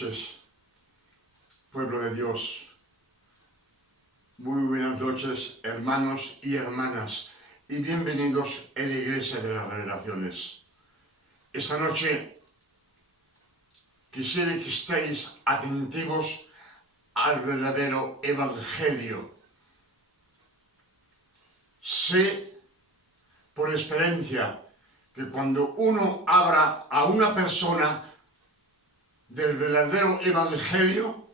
noches, pueblo de Dios. Muy buenas noches, hermanos y hermanas, y bienvenidos a la Iglesia de las Revelaciones. Esta noche quisiera que estéis atentivos al verdadero Evangelio. Sé por experiencia que cuando uno habla a una persona del verdadero Evangelio,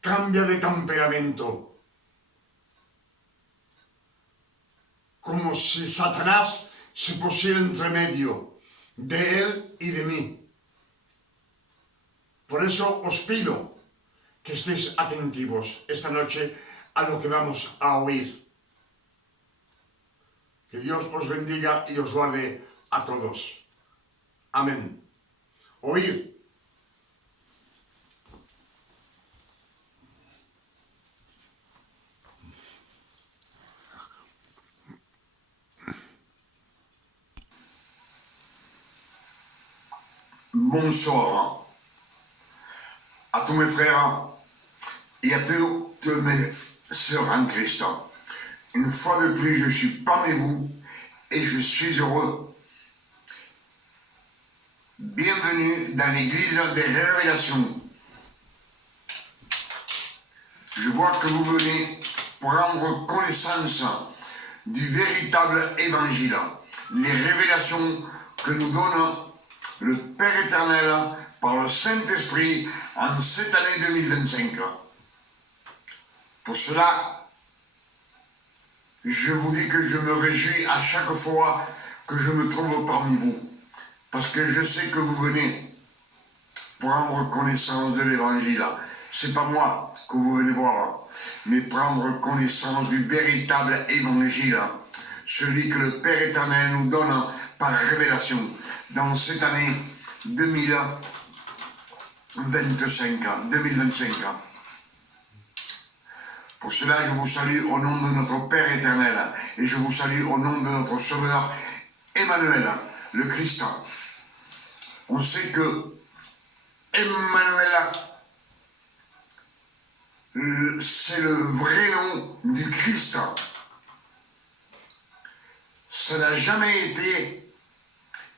cambia de temperamento, como si Satanás se pusiera entre medio de él y de mí. Por eso os pido que estéis atentivos esta noche a lo que vamos a oír. Que Dios os bendiga y os guarde a todos. Amén. Oír. Bonsoir à tous mes frères et à toutes mes sœurs en Christ. Une fois de plus, je suis parmi vous et je suis heureux. Bienvenue dans l'église des révélations. Je vois que vous venez prendre connaissance du véritable évangile, les révélations que nous donne le Père éternel par le Saint-Esprit en cette année 2025. Pour cela, je vous dis que je me réjouis à chaque fois que je me trouve parmi vous. Parce que je sais que vous venez prendre connaissance de l'Évangile. C'est pas moi que vous venez voir, mais prendre connaissance du véritable Évangile. Celui que le Père éternel nous donne par révélation dans cette année 2025. Pour cela, je vous salue au nom de notre Père éternel et je vous salue au nom de notre Sauveur Emmanuel, le Christ. On sait que Emmanuel, c'est le vrai nom du Christ. Ça n'a jamais été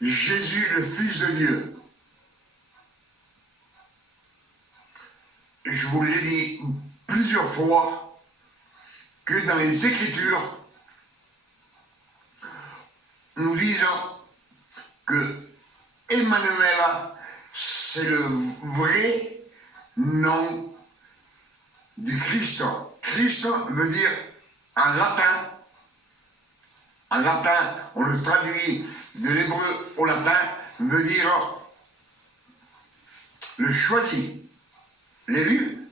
Jésus, le Fils de Dieu. Je vous l'ai dit plusieurs fois que dans les Écritures, nous disons que Emmanuel, c'est le vrai nom du Christ. Christ veut dire en latin, on le traduit de l'hébreu au latin, veut dire le choisi, l'élu,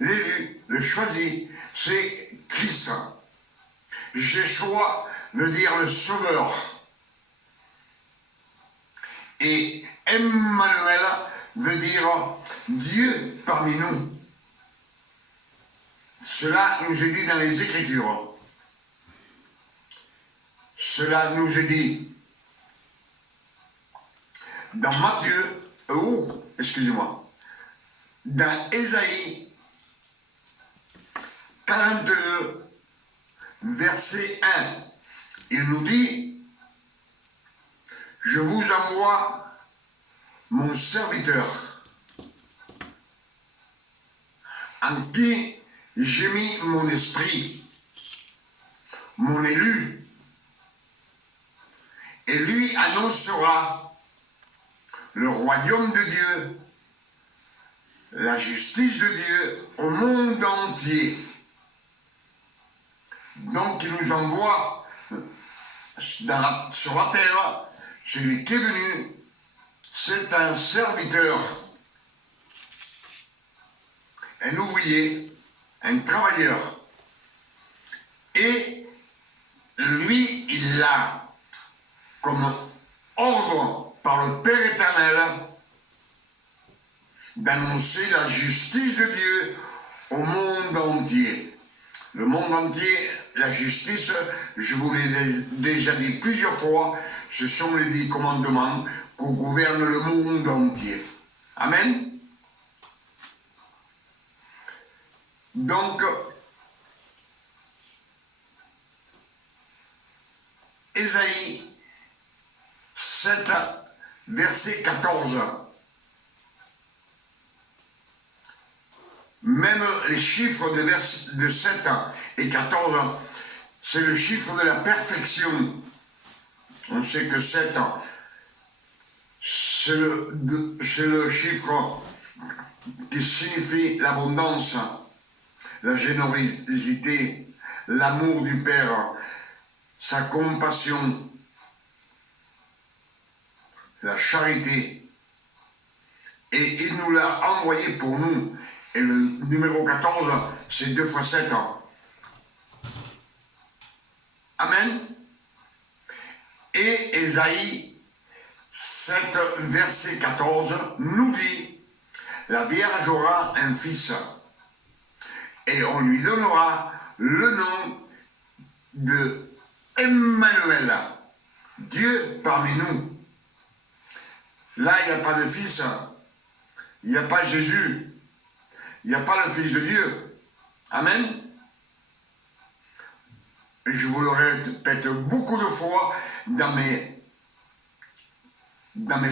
le choisi, c'est Christ. Jéchoua veut dire le sauveur. Et Emmanuel veut dire Dieu parmi nous. Cela nous est dit dans les Écritures. Cela nous est dit dans dans Ésaïe 42, verset 1. Il nous dit: je vous envoie mon serviteur, en qui j'ai mis mon esprit, mon élu, et lui annoncera le royaume de Dieu, la justice de Dieu au monde entier. Donc il nous envoie sur la terre. Celui qui est venu, c'est un serviteur, un ouvrier, un travailleur. Et lui, il a comme ordre par le Père éternel d'annoncer la justice de Dieu au monde entier. Le monde entier, la justice, je vous l'ai déjà dit plusieurs fois, ce sont les 10 commandements qu'on gouverne le monde entier. Amen. Donc, Ésaïe 7, verset 14. Même les chiffres de 7 et 14, c'est le chiffre de la perfection. On sait que 7, c'est le chiffre qui signifie l'abondance, la générosité, l'amour du Père, sa compassion, la charité. Et il nous l'a envoyé pour nous. Et le numéro 14, c'est 2 fois 7. Amen. Et Ésaïe 7, verset 14, nous dit, la Vierge aura un fils, et on lui donnera le nom de Emmanuel, Dieu parmi nous. Là, il n'y a pas de fils, il n'y a pas Jésus, il n'y a pas le Fils de Dieu. Amen. Je vous le répète beaucoup de fois dans mes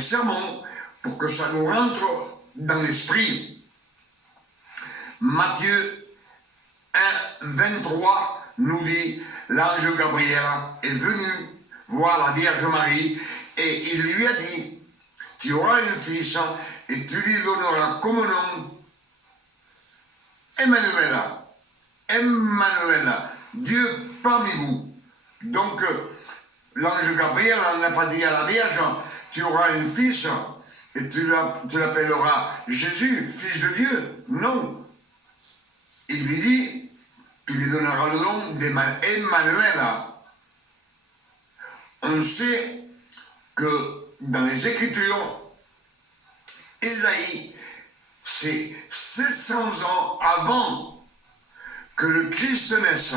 sermons pour que ça nous rentre dans l'esprit. Matthieu 1, 23 nous dit, l'ange Gabriel est venu voir la Vierge Marie et il lui a dit, tu auras un fils et tu lui donneras comme nom Emmanuel, Emmanuel, Dieu parmi vous. Donc, l'ange Gabriel n'a pas dit à la Vierge, tu auras un fils et tu l'appelleras Jésus, fils de Dieu. Non. Il lui dit, tu lui donneras le nom d'Emmanuel. On sait que dans les Écritures, Ésaïe, c'est 700 ans avant que le Christ naisse.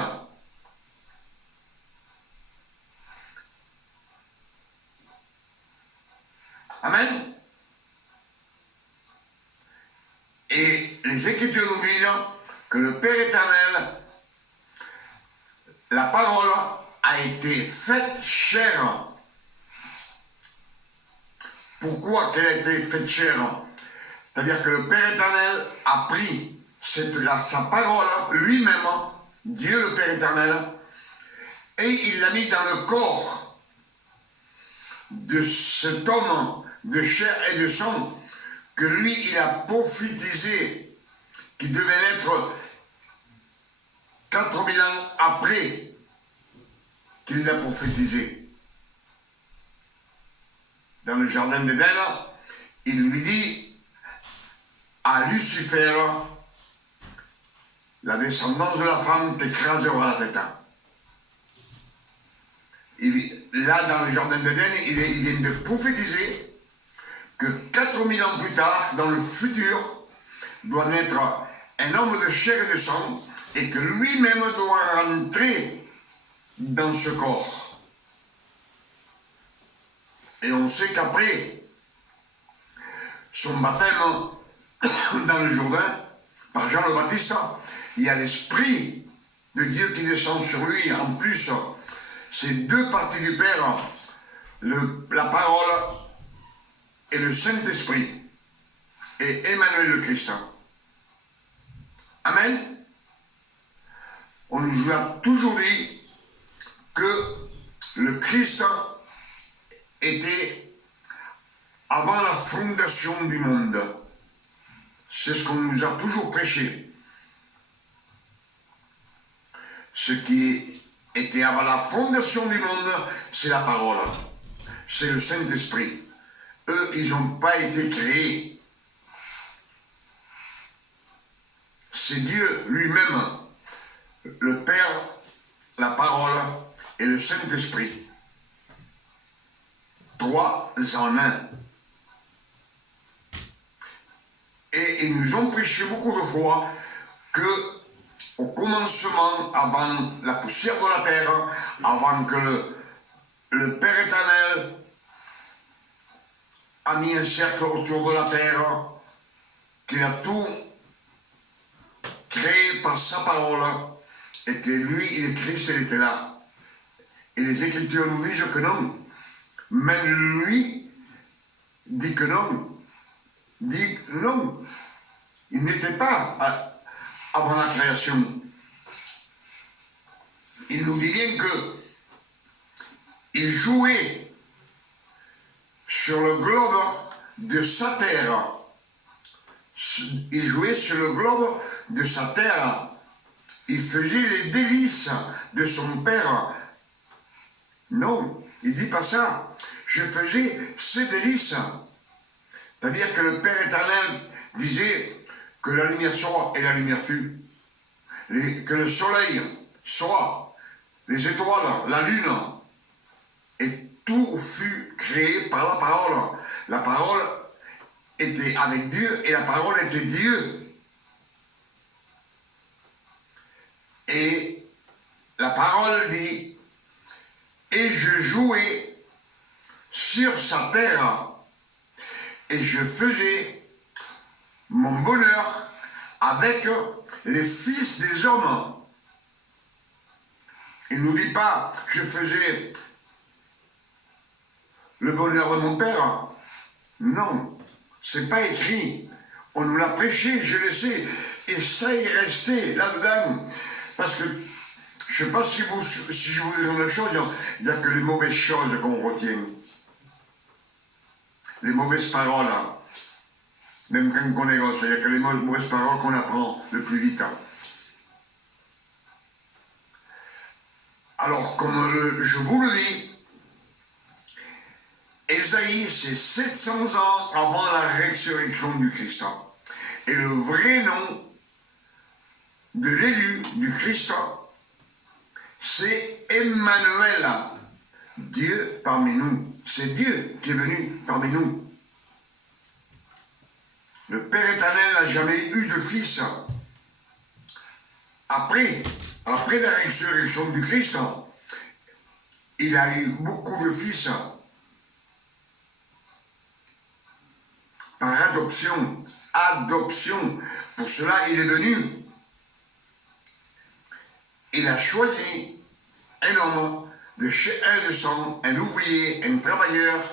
Amen. Et les Écritures nous disent que le Père éternel, la parole a été faite chair. Pourquoi qu'elle a été faite chair? C'est-à-dire que le Père éternel a pris sa parole lui-même, Dieu le Père éternel, et il l'a mis dans le corps de cet homme de chair et de sang que lui, il a prophétisé, qui devait naître 4000 ans après qu'il l'a prophétisé. Dans le jardin d'Éden, il lui dit à Lucifer, la descendance de la femme t'écrasera la tête. Là, dans le jardin d'Éden, il vient de prophétiser que 4000 ans plus tard, dans le futur, doit naître un homme de chair et de sang, et que lui-même doit rentrer dans ce corps. Et on sait qu'après son baptême dans le Jourdain, par Jean le Baptiste, il y a l'Esprit de Dieu qui descend sur lui. En plus, c'est deux parties du Père, la parole et le Saint-Esprit, et Emmanuel le Christ. Amen. On nous a toujours dit que le Christ était avant la fondation du monde. C'est ce qu'on nous a toujours prêché. Ce qui était avant la fondation du monde, c'est la parole. C'est le Saint-Esprit. Eux, ils n'ont pas été créés. C'est Dieu lui-même, le Père, la parole et le Saint-Esprit. Trois en un. Et ils nous ont prêché beaucoup de fois que au commencement, avant la poussière de la terre, avant que le Père éternel a mis un cercle autour de la terre, qu'il a tout créé par sa parole, et que lui, il est Christ, il était là. Et les Écritures nous disent que non. Même lui dit que non. Dit non. Il n'était pas avant la création. Il nous dit bien que il jouait sur le globe de sa terre. Il jouait sur le globe de sa terre. Il faisait les délices de son père. Non, il dit pas ça. Je faisais ses délices. C'est-à-dire que le Père éternel disait que la lumière soit et la lumière fut. Que le soleil soit, les étoiles, la lune, et tout fut créé par la parole. La parole était avec Dieu et la parole était Dieu. Et la parole dit, et je jouais sur sa terre et je faisais mon bonheur avec les fils des hommes. Il ne nous dit pas, je faisais le bonheur de mon père. Non, c'est pas écrit. On nous l'a prêché, je le sais. Et ça est resté là-dedans. Parce que, je ne sais pas si je vous dis une chose, il n'y a que les mauvaises choses qu'on retient. Les mauvaises paroles. Même quand on est gosse, il n'y a que les mauvaises paroles qu'on apprend le plus vite. Alors, comme je vous le dis, Ésaïe, c'est 700 ans avant la résurrection du Christ. Et le vrai nom de l'élu du Christ, c'est Emmanuel, Dieu parmi nous. C'est Dieu qui est venu parmi nous. Le Père éternel n'a jamais eu de fils. Après la résurrection du Christ, il a eu beaucoup de fils. Par adoption. Adoption. Pour cela, il est venu. Il a choisi un homme de chair et de sang, un ouvrier, un travailleur,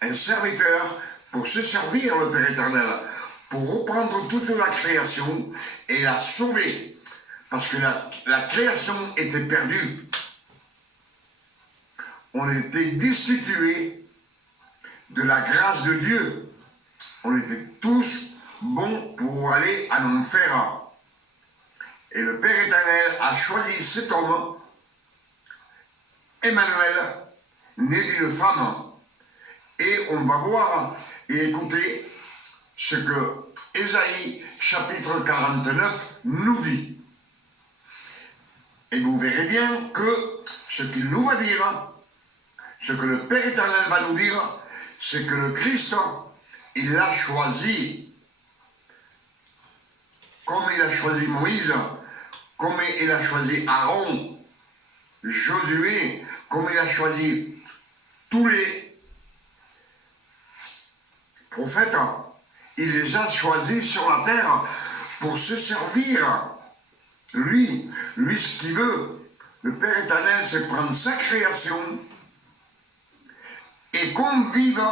un serviteur, pour se servir le Père éternel, pour reprendre toute la création et la sauver. Parce que la création était perdue. On était destitués de la grâce de Dieu. On était tous bons pour aller en enfer. Et le Père éternel a choisi cet homme, Emmanuel, né d'une femme. Et on va voir et écouter ce que Ésaïe, chapitre 49, nous dit. Et vous verrez bien que ce qu'il nous va dire, ce que le Père éternel va nous dire, c'est que le Christ, il l'a choisi. Comme il a choisi Moïse, comme il a choisi Aaron, Josué, comme il a choisi tous les prophètes, il les a choisis sur la terre pour se servir. Lui, ce qu'il veut, le Père éternel, c'est prendre sa création et qu'on vive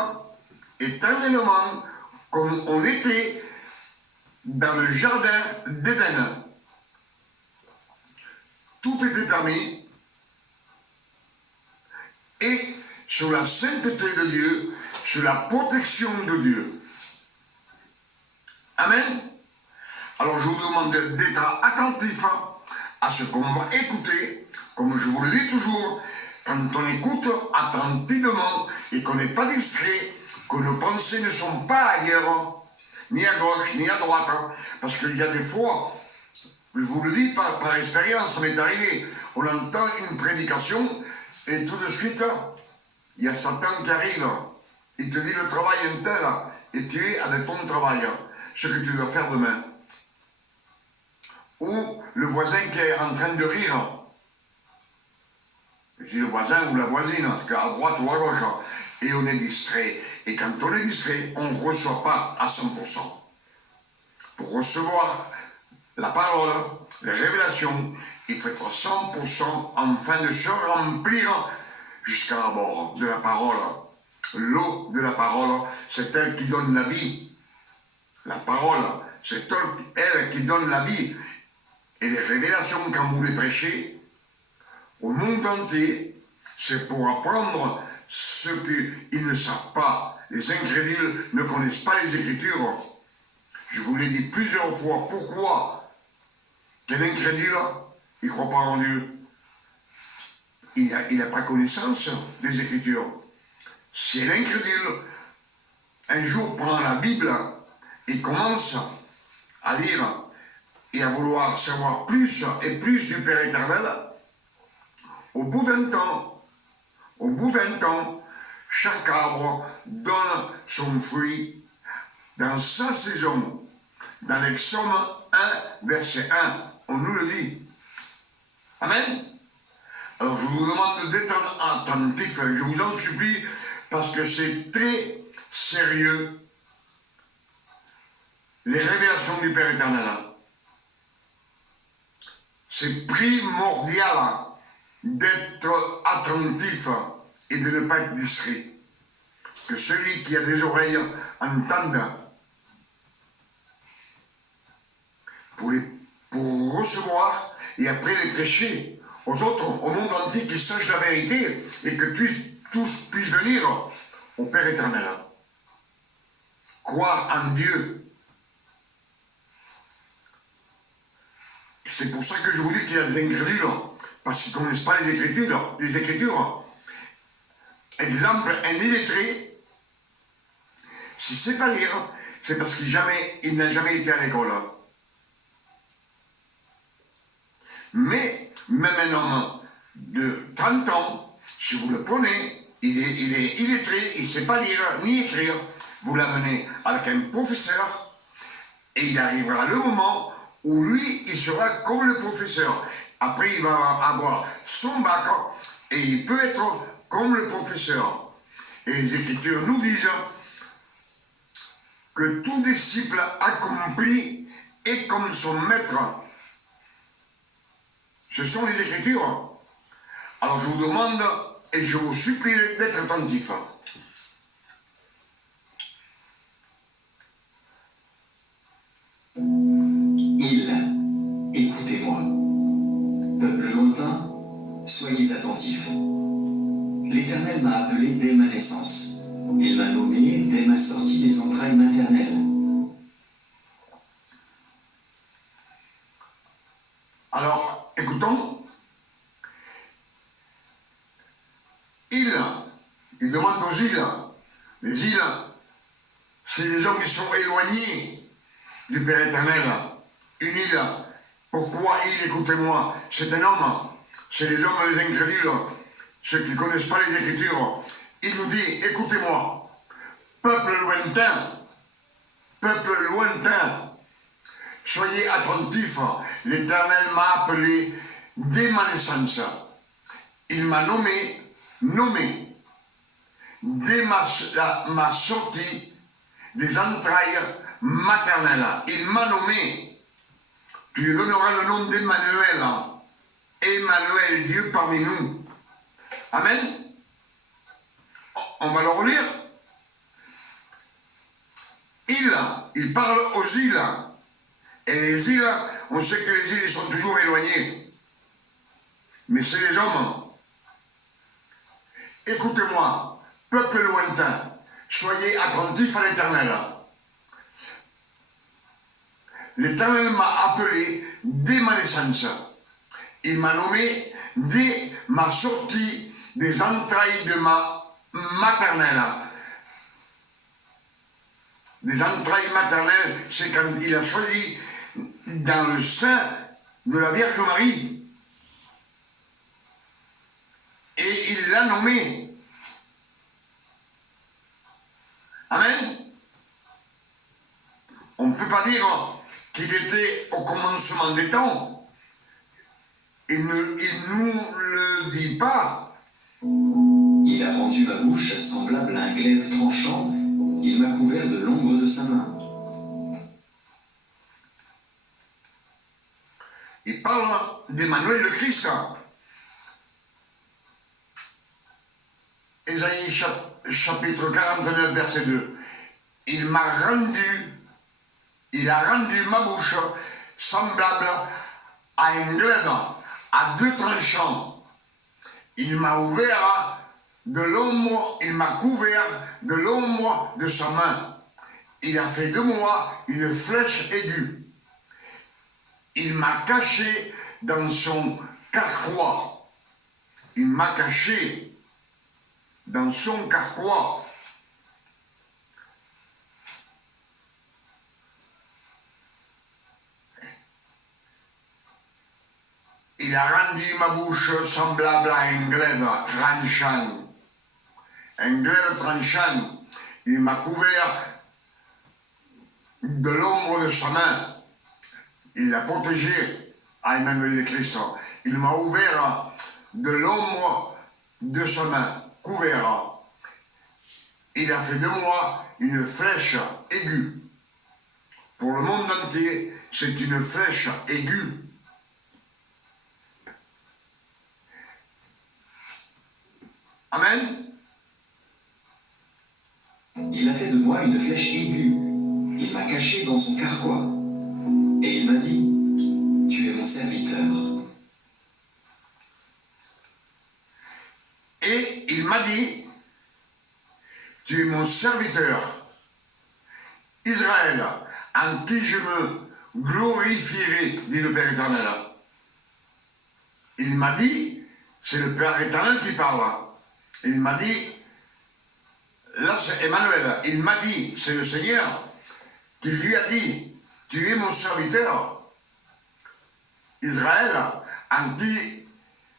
éternellement comme on était dans le jardin d'Éden. Tout était permis et sous la sainteté de Dieu, sous la protection de Dieu. Amen. Alors je vous demande d'être attentif à ce qu'on va écouter, comme je vous le dis toujours, quand on écoute attentivement et qu'on n'est pas distrait, que nos pensées ne sont pas ailleurs, ni à gauche, ni à droite, parce qu'il y a des fois, je vous le dis par expérience, ça m'est arrivé, on entend une prédication et tout de suite, il y a Satan qui arrive, il te dit le travail est tel, et tu es avec ton travail, ce que tu dois faire demain. Ou le voisin qui est en train de rire. je dis le voisin ou la voisine, en tout cas à droite ou à gauche, et on est distrait. Et quand on est distrait, on ne reçoit pas à 100%. Pour recevoir la parole, les révélations, il faut être 100% afin de se remplir jusqu'à la bord de la parole. L'eau de la parole, c'est elle qui donne la vie. La parole, c'est elle qui donne la vie. Et les révélations, quand vous les prêchez, au monde entier, c'est pour apprendre ce qu'ils ne savent pas. Les incrédules ne connaissent pas les Écritures. Je vous l'ai dit plusieurs fois. Pourquoi qu'un incrédule, il ne croit pas en Dieu? Il n'a pas connaissance des Écritures. Si un incrédule, un jour prend la Bible et commence à lire et à vouloir savoir plus et plus du Père éternel, au bout d'un temps, chaque arbre donne son fruit dans sa saison. Dans l'Exode 1, verset 1, on nous le dit. Amen. Alors je vous demande d'être attentif, je vous en supplie, parce que c'est très sérieux, les révélations du Père éternel. C'est primordial d'être attentif et de ne pas être distrait. Que celui qui a des oreilles entende pour recevoir et après les prêcher aux autres, au monde entier, qu'ils sachent la vérité et que tous puissent venir au Père éternel. Croire en Dieu. C'est pour ça que je vous dis qu'il y a des incrédules, parce qu'ils ne connaissent pas les Écritures. Exemple, un illettré, s'il ne sait pas lire, c'est parce qu'il n'a jamais été à l'école. Mais même un homme de 30 ans, si vous le prenez, il est illettré, il ne sait pas lire ni écrire, vous l'amenez avec un professeur et il arrivera le moment où lui, il sera comme le professeur. Après, il va avoir son bac et il peut être comme le professeur. Et les Écritures nous disent que tout disciple accompli est comme son maître. Ce sont les Écritures. Alors je vous demande et je vous supplie d'être attentif. Écoutez-moi. Peuple lointain, soyez attentifs. L'Éternel m'a appelé dès ma naissance. Il m'a nommé dès ma sortie des entrailles maternelles. Alors, écoutons. Il demande aux îles. Les îles, c'est les hommes qui sont éloignés du Père éternel. Une île, pourquoi île, écoutez-moi, c'est un homme. C'est les hommes, les incrédules, ceux qui ne connaissent pas les Écritures. Il nous dit, écoutez-moi, peuple lointain, soyez attentifs. L'Éternel m'a appelé dès ma naissance. Il m'a nommé, dès ma sortie des entrailles maternelles. Il m'a nommé. Tu lui donneras le nom d'Emmanuel. Emmanuel, Dieu parmi nous. Amen. On va le relire. Il parle aux îles. Et les îles, on sait que les îles sont toujours éloignées. Mais c'est les hommes. Écoutez-moi, peuple lointain, soyez attentifs à l'Éternel. L'Éternel m'a appelé dès ma naissance. Il m'a nommé dès ma sortie des entrailles de ma maternelle. Des entrailles maternelles, c'est quand il a choisi dans le sein de la Vierge Marie. Et il l'a nommé. Amen. On ne peut pas dire qu'il était au commencement des temps. Il ne nous le dit pas. rendu ma bouche semblable à un glaive tranchant, il m'a couvert de l'ombre de sa main. Il parle d'Emmanuel le Christ. Ésaïe chapitre 49, verset 2. Il a rendu ma bouche semblable à un glaive à deux tranchants. Il m'a ouvert de l'ombre, il m'a couvert de l'ombre de sa main. Il a fait de moi une flèche aiguë. Il m'a caché dans son carquois. Il m'a caché dans son carquois. Il a rendu ma bouche semblable à un glaive tranchant. Un glaive tranchant. Il m'a couvert de l'ombre de sa main. Il l'a protégé à Emmanuel le Christ. Il m'a ouvert de l'ombre de sa main, couvert. Il a fait de moi une flèche aiguë. Pour le monde entier, c'est une flèche aiguë. Amen. Il a fait de moi une flèche aiguë. Il m'a caché dans son carquois. Et il m'a dit, tu es mon serviteur. Et il m'a dit, tu es mon serviteur, Israël, en qui je me glorifierai, dit le Père éternel. Il m'a dit, c'est le Père éternel qui parle. Il m'a dit, là c'est Emmanuel, il m'a dit, c'est le Seigneur qui lui a dit, tu es mon serviteur, Israël, en qui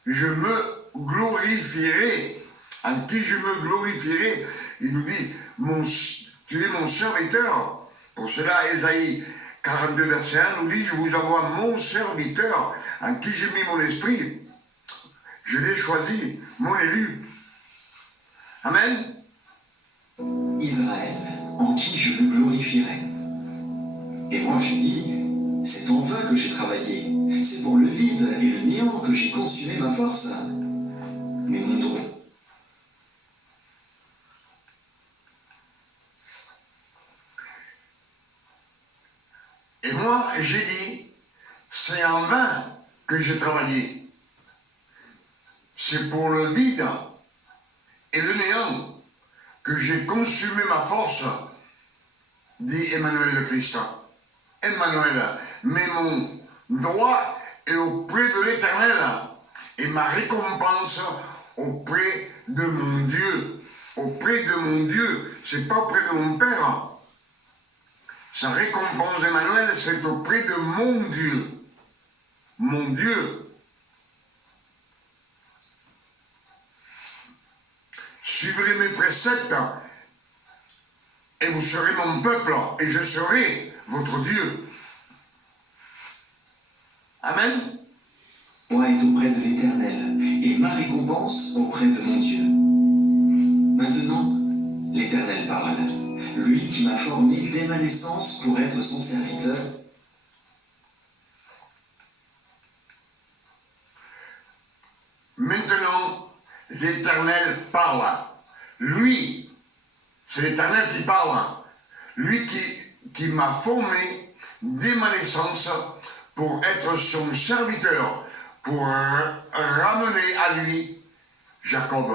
je me glorifierai. En qui je me glorifierai. Il nous dit, tu es mon serviteur. Pour cela, Ésaïe 42, verset 1 nous dit, je vous envoie mon serviteur, en qui j'ai mis mon esprit. Je l'ai choisi, mon élu. Amen. Israël, en qui je me glorifierai. Et moi j'ai dit, c'est en vain que j'ai travaillé, c'est pour le vide et le néant que j'ai consumé ma force. Mais mon dos. Et moi j'ai dit, c'est en vain que j'ai travaillé. C'est pour le vide et le néant que j'ai consumé ma force, dit Emmanuel le Christ. Emmanuel, mais mon droit est auprès de l'Éternel et ma récompense auprès de mon Dieu. Auprès de mon Dieu, c'est pas auprès de mon Père. Sa récompense, Emmanuel, c'est auprès de mon Dieu. Mon Dieu. Suivrez mes préceptes et vous serez mon peuple et je serai votre Dieu. Amen. Moi est auprès de l'Éternel et ma récompense auprès de mon Dieu. Maintenant, l'Éternel parle, lui qui m'a formé dès ma naissance pour être son serviteur. Maintenant, l'Éternel parle. Lui, c'est l'Éternel qui parle. Lui qui m'a formé dès ma naissance pour être son serviteur, pour ramener à lui Jacob.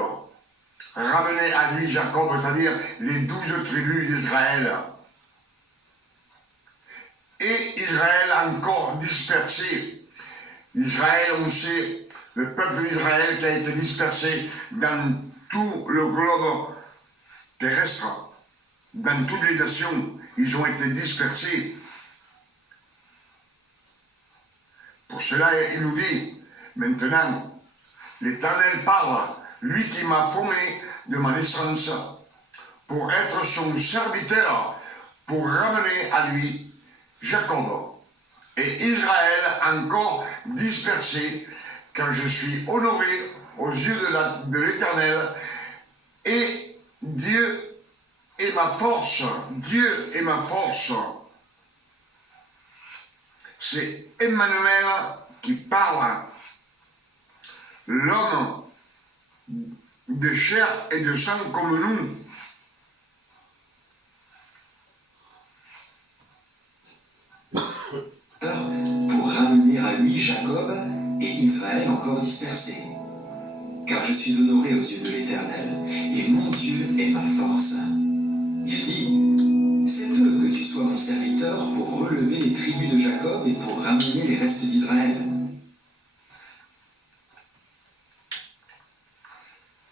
Ramener à lui Jacob, c'est-à-dire les 12 tribus d'Israël. Et Israël encore dispersé. Israël, on sait, le peuple d'Israël qui a été dispersé dans tout le globe terrestre, dans toutes les nations, ils ont été dispersés. Pour cela, il nous dit, maintenant, l'Éternel parle, lui qui m'a formé de ma naissance, pour être son serviteur, pour ramener à lui Jacob. Et Israël encore dispersé, car je suis honoré aux yeux de l'Éternel, et Dieu est ma force. Dieu est ma force. C'est Emmanuel qui parle. L'homme de chair et de sang comme nous. Pour ramener à lui Jacob et Israël encore dispersés. Car je suis honoré aux yeux de l'Éternel, et mon Dieu est ma force. Il dit, c'est peu que tu sois mon serviteur pour relever les tribus de Jacob et pour ramener les restes d'Israël.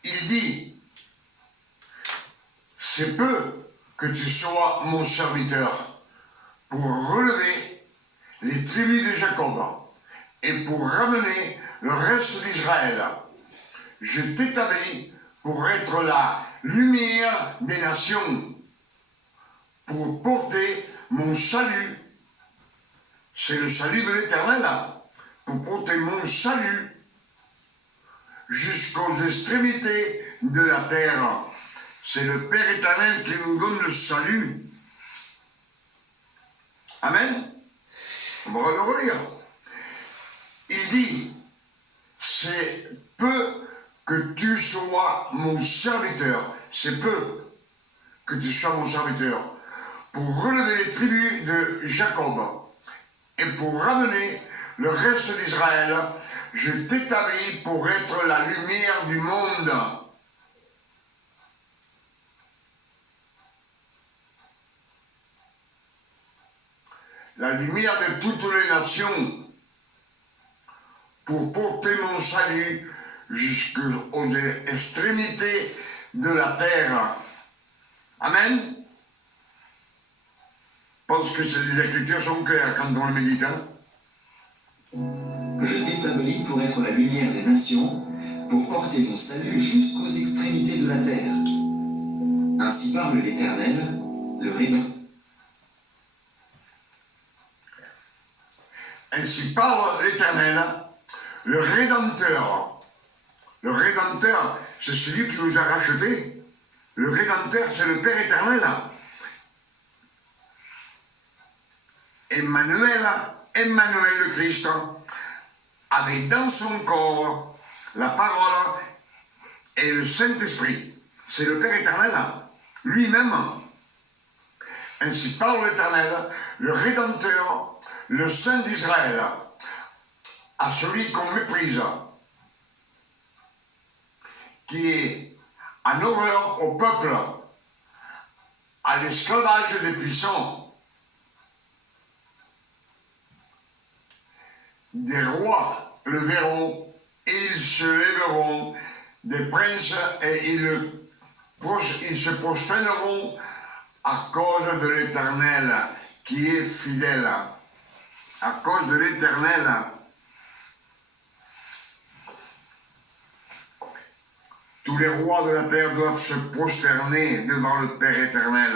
Il dit, c'est peu que tu sois mon serviteur pour relever les tribus de Jacob et pour ramener le reste d'Israël. Je t'établis pour être la lumière des nations, pour porter mon salut. C'est le salut de l'Éternel, pour porter mon salut jusqu'aux extrémités de la terre. C'est le Père éternel qui nous donne le salut. Amen. On va le relire. Il dit, c'est peu que tu sois mon serviteur. C'est peu que tu sois mon serviteur pour relever les tribus de Jacob et pour ramener le reste d'Israël. Je t'établis pour être la lumière du monde. La lumière de toutes les nations, pour porter mon salut jusqu'aux extrémités de la terre. Amen. Je pense que les Écritures sont claires quand on le médite. Je t'établis pour être la lumière des nations, pour porter mon salut jusqu'aux extrémités de la terre. Ainsi parle l'Éternel, le Rédempteur. Ainsi parle l'Éternel, le Rédempteur. Le Rédempteur, c'est celui qui nous a rachetés. Le Rédempteur, c'est le Père éternel. Emmanuel, Emmanuel le Christ, avait dans son corps la parole et le Saint-Esprit. C'est le Père éternel, lui-même. Ainsi parle l'Éternel, le Rédempteur, le Saint d'Israël, à celui qu'on méprise, qui est en horreur au peuple, à l'esclavage des puissants. Des rois le verront et ils se lèveront, des princes et ils se prosterneront à cause de l'Éternel qui est fidèle. À cause de l'Éternel. Tous les rois de la terre doivent se prosterner devant le Père éternel.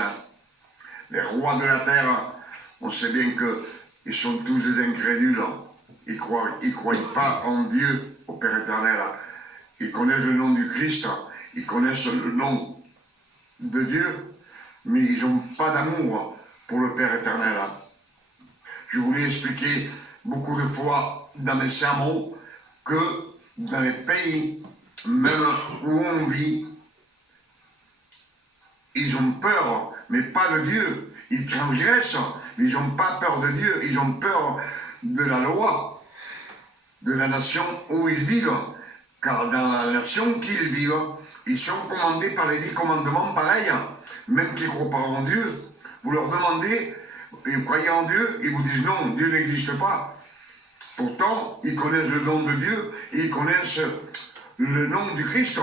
Les rois de la terre, on sait bien qu'ils sont tous des incrédules. Ils croient pas en Dieu, au Père éternel. Ils connaissent le nom du Christ, ils connaissent le nom de Dieu, mais ils n'ont pas d'amour pour le Père éternel. Je voulais expliquer beaucoup de fois dans mes sermons que dans les pays, même où on vit, ils ont peur, mais pas de Dieu. Ils transgressent, mais ils n'ont pas peur de Dieu, ils ont peur de la loi, de la nation où ils vivent. Car dans la nation qu'ils vivent, ils sont commandés par les 10 commandements pareils, même qu'ils ne croient pas en Dieu. Vous leur demandez, et vous croyez en Dieu, ils vous disent non, Dieu n'existe pas. Pourtant, ils connaissent le nom de Dieu, et ils connaissent le nom du Christ.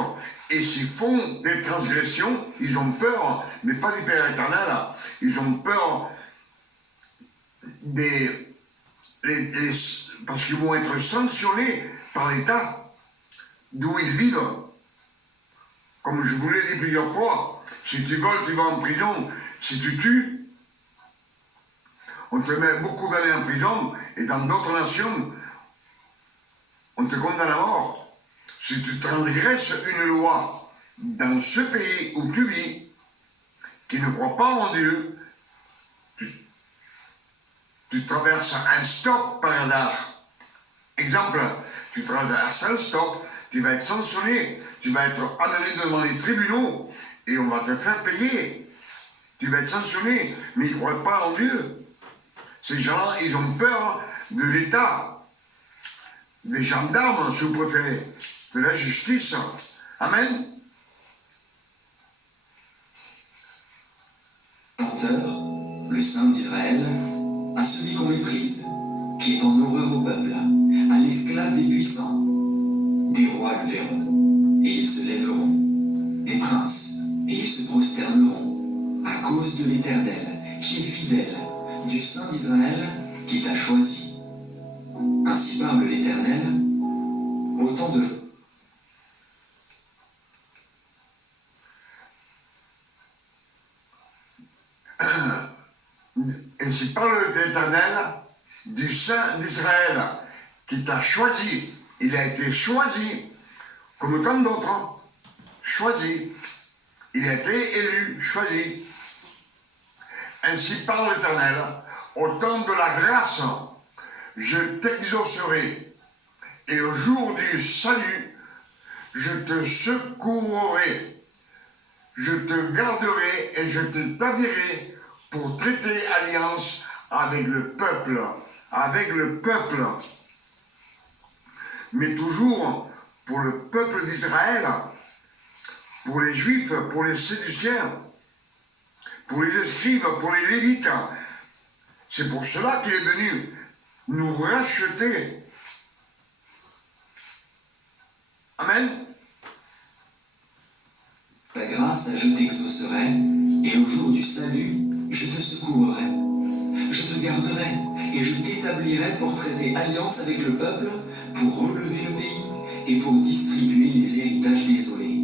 Et s'ils font des transgressions, ils ont peur, mais pas du Père éternel, ils ont peur parce qu'ils vont être sanctionnés par l'État d'où ils vivent. Comme je vous l'ai dit plusieurs fois, si tu voles, tu vas en prison. Si tu tues, on te met beaucoup d'années en prison, et dans d'autres nations, on te condamne à mort. Si tu transgresses une loi, dans ce pays où tu vis, qui ne croient pas en Dieu, tu traverses un stop par hasard. Exemple, tu traverses un stop, tu vas être sanctionné, tu vas être amené devant les tribunaux et on va te faire payer. Tu vas être sanctionné, mais ils ne croient pas en Dieu. Ces gens-là, ils ont peur de l'État, des gendarmes, si vous préférez, de la justice. Amen. Le Saint d'Israël, à celui qu'on méprise, qui est en horreur au peuple, à l'esclave des puissants. Des rois le verront, et ils se lèveront, des princes, et ils se prosterneront, à cause de l'Éternel, qui est fidèle, du Saint d'Israël, qui t'a choisi. Ainsi parle l'Éternel, autant de... Ainsi parle l'Éternel, du Saint d'Israël, qui t'a choisi. Il a été choisi, comme tant d'autres, choisi. Il a été élu, choisi. Ainsi parle l'Éternel, au temps de la grâce, je t'exaucerai, et au jour du salut, je te secourrai, je te garderai et je t'établirai pour traiter alliance avec le peuple, mais toujours pour le peuple d'Israël, pour les Juifs, pour les Séduciens, pour les Escribes, pour les Lévites. C'est pour cela qu'il est venu nous racheter. Amen. La grâce, je t'exaucerai, et au jour du salut, je te secourrai. Je te garderai, et je t'établirai pour traiter alliance avec le peuple, pour relever le pays, et pour distribuer les héritages désolés.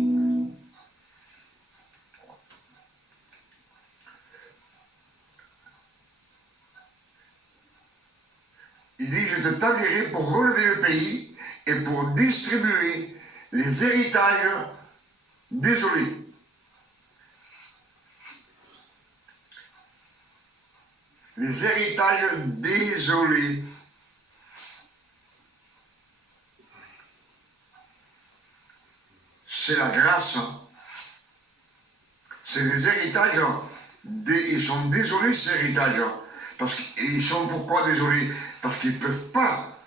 Il dit, je t'établirai pour relever le pays et pour distribuer les héritages désolés. Les héritages désolés. C'est la grâce. C'est des héritages. Ils sont désolés, ces héritages. Ils sont pourquoi désolés? Parce qu'ils ne peuvent pas.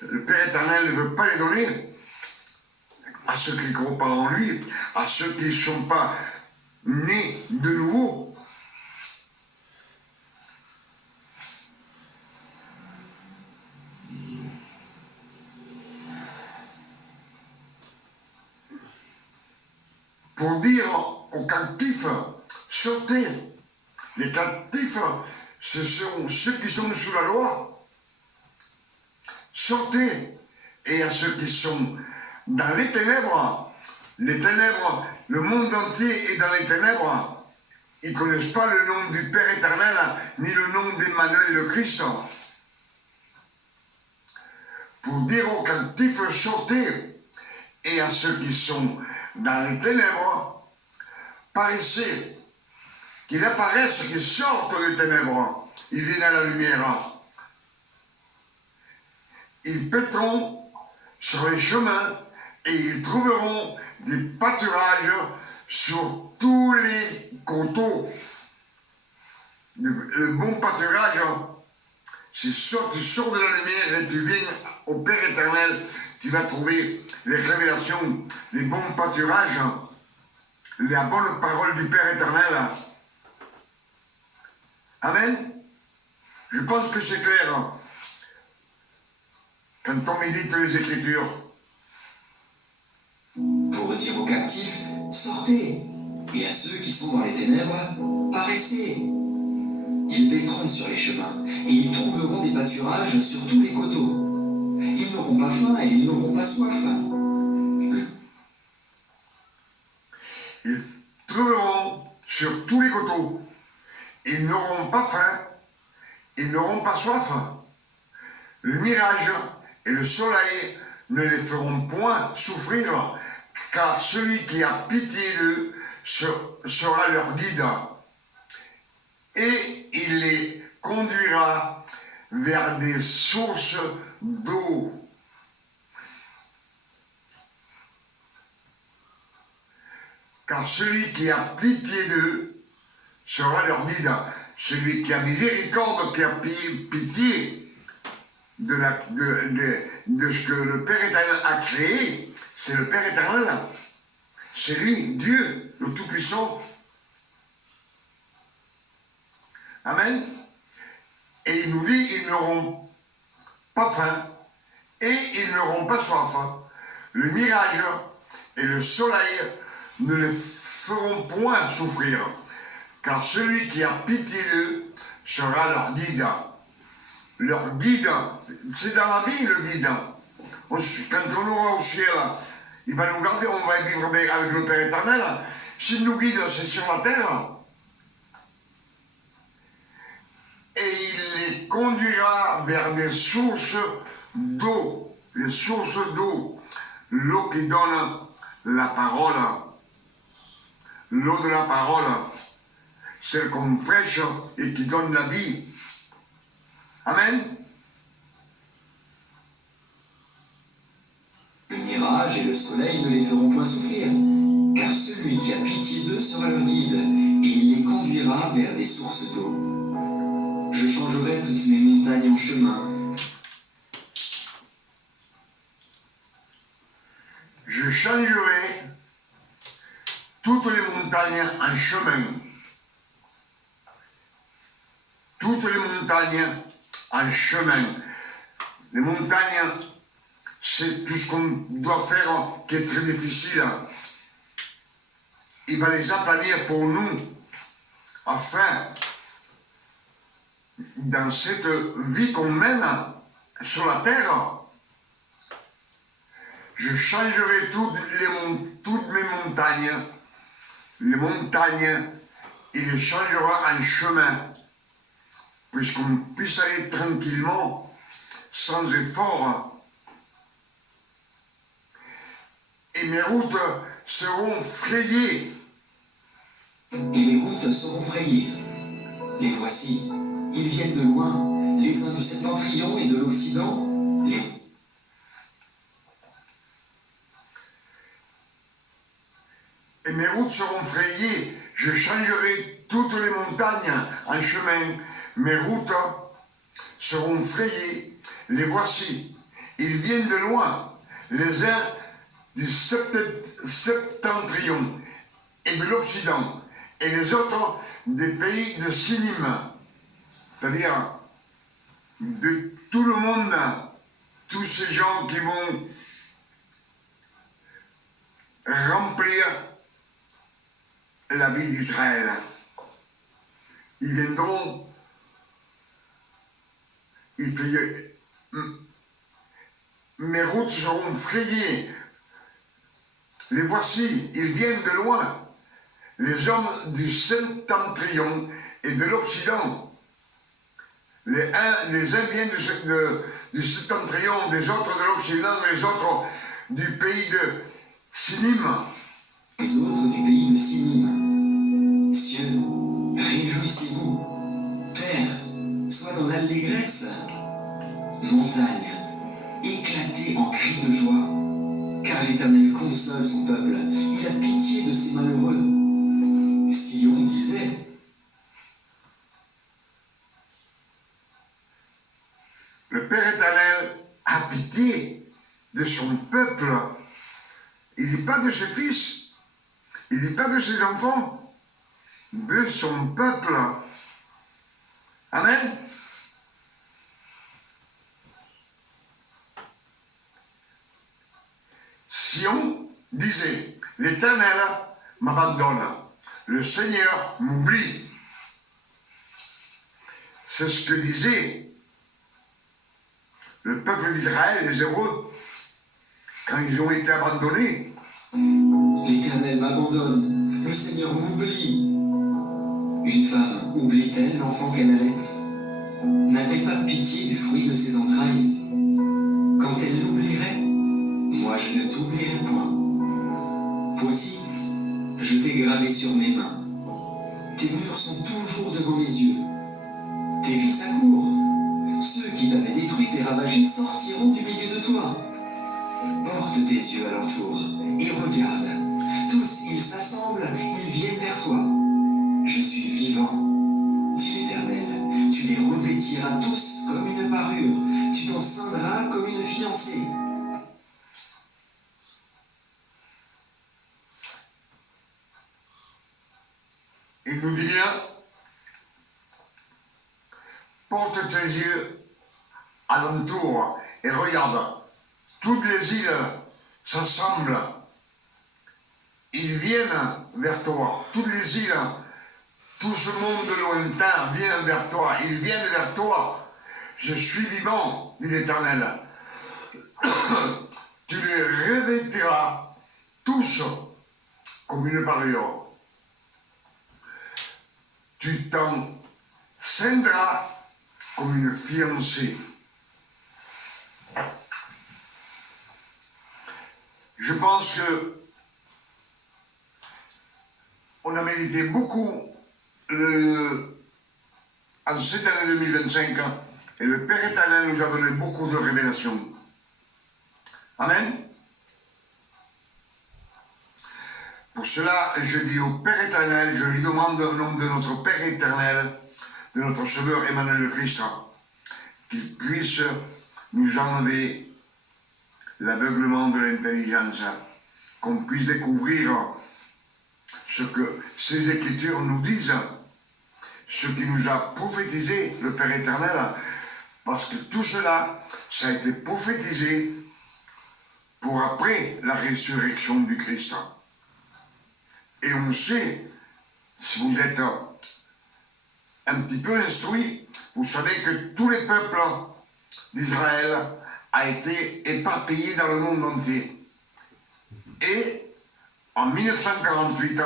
Le Père éternel ne veut pas les donner à ceux qui ne croient pas en lui, à ceux qui ne sont pas nés de nouveau. Pour dire aux captifs, sortez. Les captifs, ce sont ceux qui sont sous la loi. Sortez. Et à ceux qui sont dans les ténèbres, le monde entier est dans les ténèbres. Ils ne connaissent pas le nom du Père éternel, ni le nom d'Emmanuel le Christ. Pour dire aux captifs, sortez. Et à ceux qui sont dans les ténèbres, paraissez. Qu'ils apparaissent, qu'ils sortent des ténèbres. Ils viennent à la lumière. Ils péteront sur les chemins et ils trouveront des pâturages sur tous les coteaux. Le bon pâturage, c'est tu sors de la lumière et tu viens au Père éternel, tu vas trouver les révélations, les bons pâturages, la bonne parole du Père éternel. Amen. Je pense que c'est clair. Quand on médite les Écritures. Pour dire aux captifs, sortez, et à ceux qui sont dans les ténèbres, paraissez. Ils péteront sur les chemins, et ils trouveront des pâturages sur tous les coteaux. Ils n'auront pas faim et ils n'auront pas soif. Ils trouveront sur tous les coteaux. Ils n'auront pas faim, ils n'auront pas soif. Le mirage et le soleil ne les feront point souffrir, car celui qui a pitié d'eux sera leur guide, et il les conduira vers des sources d'eau. Car celui qui a pitié d'eux sera leur guide. Celui qui a miséricorde, qui a pitié de ce que le Père éternel a créé, c'est le Père éternel. C'est lui, Dieu, le Tout-Puissant. Amen. Et il nous dit, ils n'auront pas faim et ils n'auront pas soif. Le mirage et le soleil ne les feront point souffrir, car celui qui a pitié d'eux sera leur guide. Leur guide, c'est dans la vie le guide. Quand on aura au ciel, il va nous garder, on va vivre avec le Père éternel. S'il nous guide, c'est sur la terre. Et il les conduira vers des sources d'eau. Les sources d'eau. L'eau qui donne la parole. L'eau de la parole. Celle qu'on prêche et qui donne la vie. Amen. Le mirage et le soleil ne les feront point souffrir, car celui qui a pitié d'eux sera leur guide, et il les conduira vers des sources d'eau. Je changerai toutes mes montagnes en chemin. Je changerai toutes les montagnes en chemin. Toutes les montagnes en chemin. Les montagnes, c'est tout ce qu'on doit faire qui est très difficile. Il va les aplanir pour nous, afin, dans cette vie qu'on mène sur la terre, je changerai toutes mes montagnes. Les montagnes, il les changera en chemin, puisqu'on puisse aller tranquillement, sans effort. Et mes routes seront frayées. Et les routes seront frayées. Les voici, ils viennent de loin, les uns du septentrion et de l'Occident. Et mes routes seront frayées. Je changerai toutes les montagnes en chemin. Mes routes seront frayées. Les voici. Ils viennent de loin. Les uns du septentrion et de l'Occident. Et les autres des pays de Sinim. C'est-à-dire de tout le monde. Tous ces gens qui vont remplir la vie d'Israël. Ils viendront, mes routes seront frayées. Les voici, ils viennent de loin. Les hommes du septentrion et de l'Occident. Les uns viennent du septentrion, des autres de l'Occident, les autres du pays de Sinim. Les autres du pays de Sinim. Cieux, réjouissez-vous. Terre, sois dans l'allégresse. Montagne, éclatez en cris de joie. Car l'Éternel console son peuple. Il a pitié de ses malheureux. Sion disait, le Père éternel a pitié de son peuple. Il ne dit pas de ses fils, il ne dit pas de ses enfants, de son peuple. Amen. Sion disait, l'Éternel m'abandonne, le Seigneur m'oublie. C'est ce que disait le peuple d'Israël, les Hébreux, quand ils ont été abandonnés. l'Éternel m'abandonne, le Seigneur m'oublie. Une femme oublie-t-elle l'enfant qu'elle allait? N'a-t-elle pas pitié du fruit de ses entrailles? Quand elle l'oublierait, moi je ne t'oublierai point. été gravé sur mes mains. Tes murs sont toujours devant mes yeux. Tes fils accourent. Ceux qui t'avaient détruit et ravagé sortiront du milieu de toi. Porte tes yeux alentour et regarde. Tous, ils s'assemblent, ils viennent vers toi. Je suis vivant, dit l'Éternel. Tu les revêtiras tous comme une parure. Tu t'en ceindras comme une fiancée. Il nous dit bien, porte tes yeux alentour et regarde. Toutes les îles s'assemblent. Ils viennent vers toi. Toutes les îles, tout ce monde lointain vient vers toi. Ils viennent vers toi. Je suis vivant, dit l'Éternel. Tu les revêtiras tous comme une parure. Tu t'en ceindras comme une fiancée. Je pense que on a médité beaucoup en cette année 2025 et le Père éternel nous a donné beaucoup de révélations. Amen. Pour cela, je dis au Père éternel, je lui demande au nom de notre Père éternel, de notre Sauveur Emmanuel le Christ, qu'il puisse nous enlever l'aveuglement de l'intelligence, qu'on puisse découvrir ce que ces Écritures nous disent, ce qui nous a prophétisé le Père éternel, parce que tout cela, ça a été prophétisé pour après la résurrection du Christ. Et on sait, si vous êtes un petit peu instruit, vous savez que tous les peuples d'Israël ont été éparpillés dans le monde entier. Et en 1948,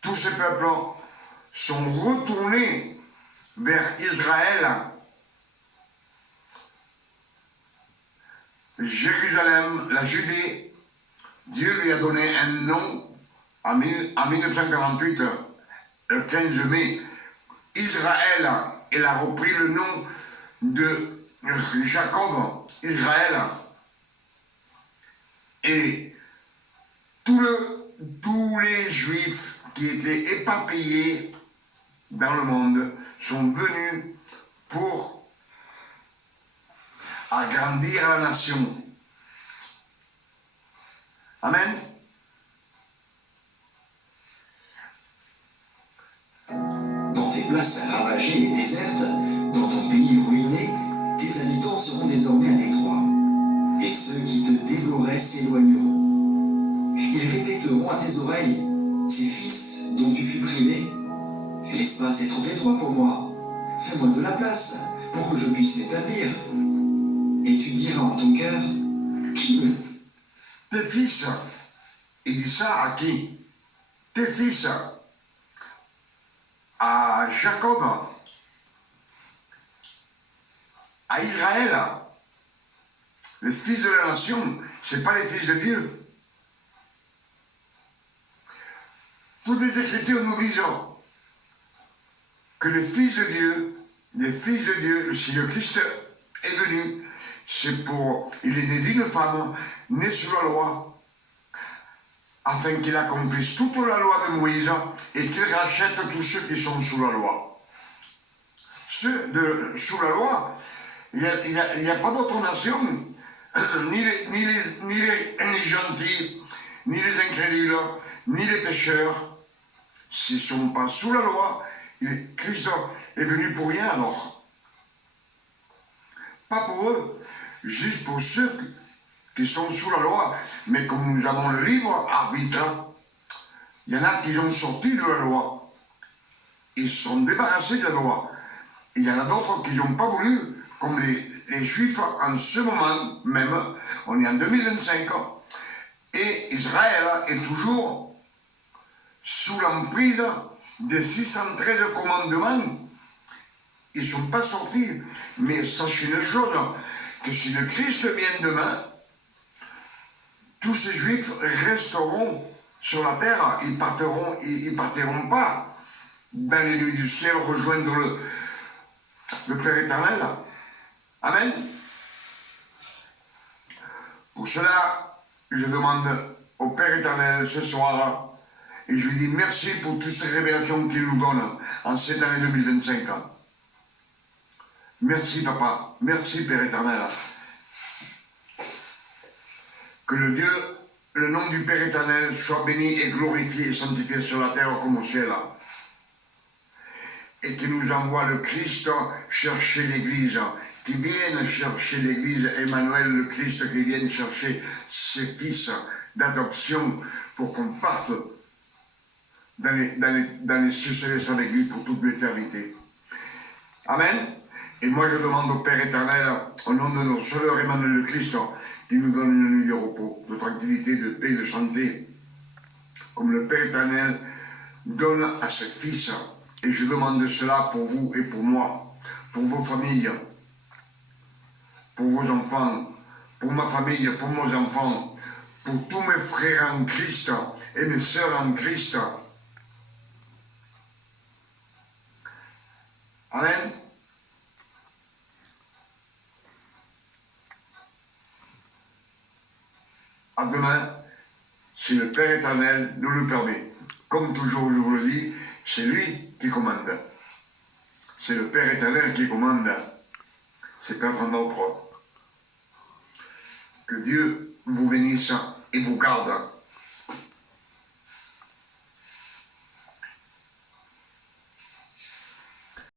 tous ces peuples sont retournés vers Israël, Jérusalem, la Judée. Dieu lui a donné un nom en 1948, le 15 mai. Israël, il a repris le nom de Jacob, Israël. Et tous les Juifs qui étaient éparpillés dans le monde sont venus pour agrandir la nation. Amen. Dans tes places ravagées et désertes, dans ton pays ruiné, tes habitants seront désormais à l'étroit, et ceux qui te dévoraient s'éloigneront. Ils répéteront à tes oreilles, ces fils dont tu fus privé, l'espace est trop étroit pour moi, fais-moi de la place pour que je puisse m'établir. Et tu diras en ton cœur, qui me... Tes fils, il dit ça à qui? Tes fils, à Jacob, à Israël, les fils de la nation, ce n'est pas les fils de Dieu. Toutes les Écritures nous disent que les fils de Dieu, si le Christ est venu, il est né d'une femme, née sous la loi, afin qu'il accomplisse toute la loi de Moïse et qu'il rachète tous ceux qui sont sous la loi. Ceux sous la loi, il n'y a pas d'autre nation, ni les gentils, ni les incrédules, ni les pécheurs. S'ils ne sont pas sous la loi, Christ est venu pour rien alors. Pas pour eux, juste pour ceux qui sont sous la loi. Mais comme nous avons le libre arbitre, il y en a qui sont sortis de la loi. Ils se sont débarrassés de la loi. Il y en a d'autres qui n'ont pas voulu, comme les Juifs en ce moment même, on est en 2025, et Israël est toujours sous l'emprise des 613 commandements. Ils ne sont pas sortis, mais sachez une chose, que si le Christ vient demain, tous ces Juifs resteront sur la terre, ils partiront pas dans les lieux du ciel rejoindre le Père éternel. Amen. Pour cela, je demande au Père éternel ce soir, et je lui dis merci pour toutes ces révélations qu'il nous donne en cette année 2025. Merci papa, merci Père éternel. Que le nom du Père éternel soit béni et glorifié et sanctifié sur la terre comme au ciel. Et qu'il nous envoie le Christ chercher l'Église, qui vienne chercher l'Église, Emmanuel le Christ, qui vienne chercher ses fils d'adoption pour qu'on parte dans les cieux célestes avec lui pour toute l'éternité. Amen. Et moi je demande au Père éternel, au nom de notre Sauveur Emmanuel le Christ, qu'il nous donne une nuit de repos, de tranquillité, de paix, de santé, comme le Père éternel donne à ses fils. Et je demande cela pour vous et pour moi, pour vos familles, pour vos enfants, pour ma famille, pour mes enfants, pour tous mes frères en Christ et mes sœurs en Christ. Amen. À demain, si le Père éternel nous le permet. Comme toujours, je vous le dis, c'est lui qui commande. C'est le Père éternel qui commande. C'est pas un autre. Que Dieu vous bénisse et vous garde.